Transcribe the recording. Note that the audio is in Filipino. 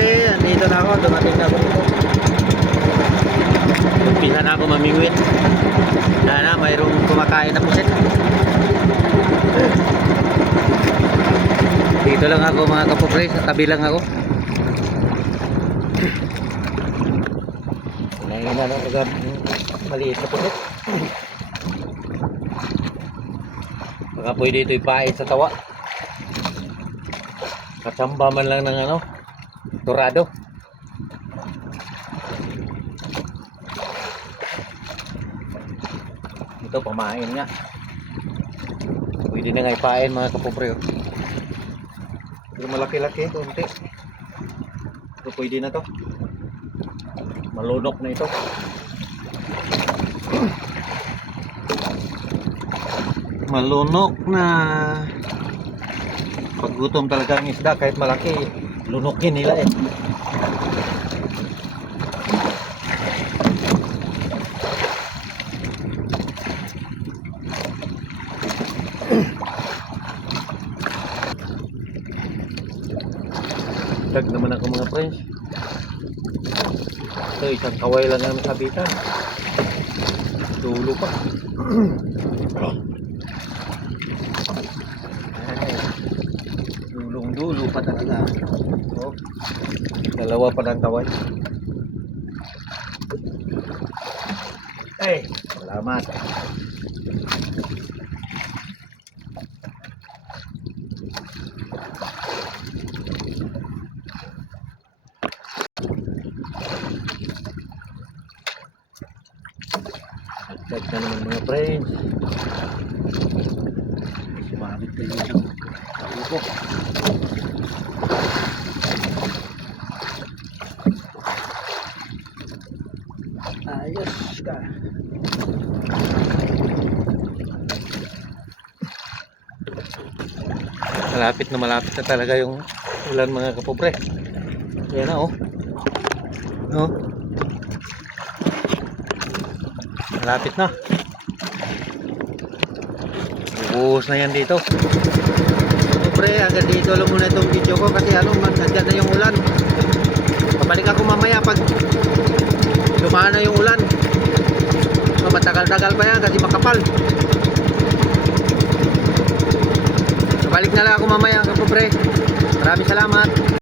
kapobre, andito na ako, dumating na ako. Umpisa na ako mamingwit. Sana mayroong kumakain na pusit. Dito lang ako mga kapobre, sa tabi lang ako. Nangin na ng agad maliit na pusit. Baka pwede ito ipain sa tawa. Katsamba man lang ng ano, turado. Ito pamain nga. Pwede na nga ipain mga kapobre. Pero malaki-laki, konti. Ito pwede na to. Malunok na ito. Malunok na. Pag gutom talaga ang isda, kahit malaki, lunukin nila eh. Tag naman ako mga friends. Ito, isang kaway lang ang sabitan. Dulo pa. Dulong-dulo pa talaga. Oh, dalawa pa ng kaway. Ay, salamat. Check na naman mga friends. Sumabit kayo yung ko. Ayos ka. Malapit na talaga yung ulan mga kapobre. Yan na oh. No? Malapit na. Buhos na yan dito. Kapobre, hanggang dito lang muna itong video ko kasi ano, nandiyan na yung ulan. Pabalik ako mamaya pag dumaan na yung ulan. Matagal-tagal pa yan kasi makapal. Balik na lang ako mamaya kapobre. Maraming salamat.